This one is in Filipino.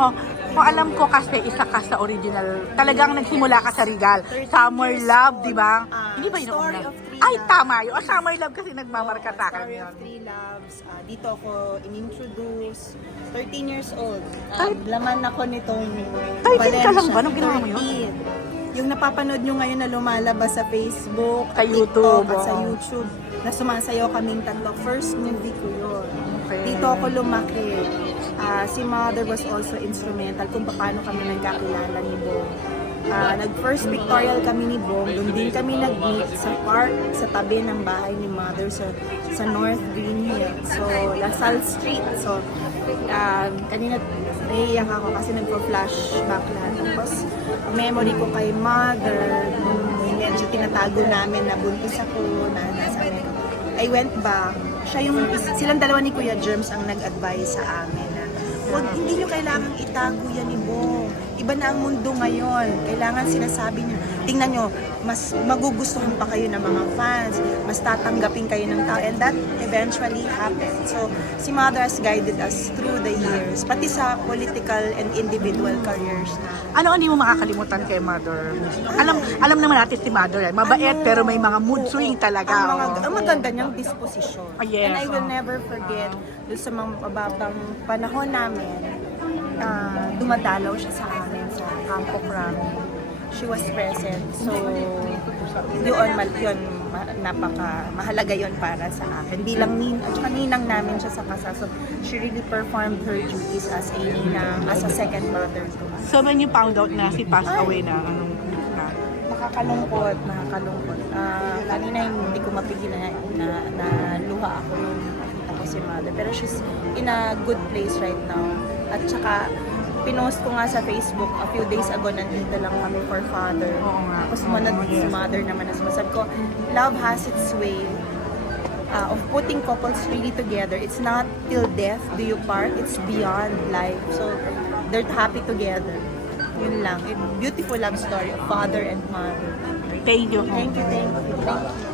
ako, kung alam ko kasi isa ka sa original, talagang nagsimula ka sa Regal. Summer Love, di ba? Ah, Hindi ba yun? Story una? of Three Ay, tama yun. Oh, Summer Love kasi nagmamarka sa akin Story of Three Loves. Ah, dito ako in-introduce. 13 years old. Um, laman ako nitong 13 ka lang ba nung ginawa mo yun? 13. Yung napapanood nyo ngayon na lumalabas sa Facebook, Sa YouTube, at sa. YouTube, na sumasayaw kaming tatlo. First movie ko yun. Okay. Dito ako lumaki. Ah, si mother was also instrumental kung paano kami nagkakilala ni Bong. Ah, nag-first pictorial kami ni Bong, doon din kami nag-meet sa park, sa tabi ng bahay ni mother sa, sa North Green Hill. So, Lasal Street. So, um, kanina naiiyak ako kasi nagpo-flashback lahat. Tapos, memory ko kay mother, nung medyo tinatago namin na buntis ako, na nasa. I went back. Siya yung, silang dalawa ni Kuya Germs ang nag-advise sa amin huwag, hindi nyo kailangang itago yan ni Bong. Iba na ang mundo ngayon. Kailangan sinasabi nyo, tingnan nyo, mas magugustuhan pa kayo ng mga fans, mas tatanggapin kayo ng tao, and that eventually happened. So, si Mother has guided us through the years, pati sa political and individual careers Ano hindi mo makakalimutan kay Mother? Alam alam naman natin si Mother, eh. mabait Ano? pero may mga mood swing talaga. Ang, mga, oh. ang maganda niyang disposisyon. Ah, yes, And I will oh. never forget, doon sa mga mababang panahon namin, ah, dumadalaw siya sa amin sa Campo Crame. She was present. So, yun, mal, yun napaka mahalaga yun para sa akin. Bilang nin, at saka ninang namin siya sa kasa. So, she really performed her duties as a ninang, as a second mother to us. So when you found out na si passed away na, anong ka? Nakakalungkot, nakakalungkot. Ah, kanina hindi ko mapigil na, na, na luha ako nung nakita ko si mother. Pero she's in a good place right now. At saka, pinost ko nga sa Facebook a few days ago, nandito lang kami for father. Oo nga. Tapos Oo, si yes. mother naman na sumasabi ko, love has its way uh, of putting couples really together. It's not till death do you part, it's beyond life. So, they're happy together. Yun lang. A beautiful love story of father and mother. Thank you. Thank you, thank you. Thank you.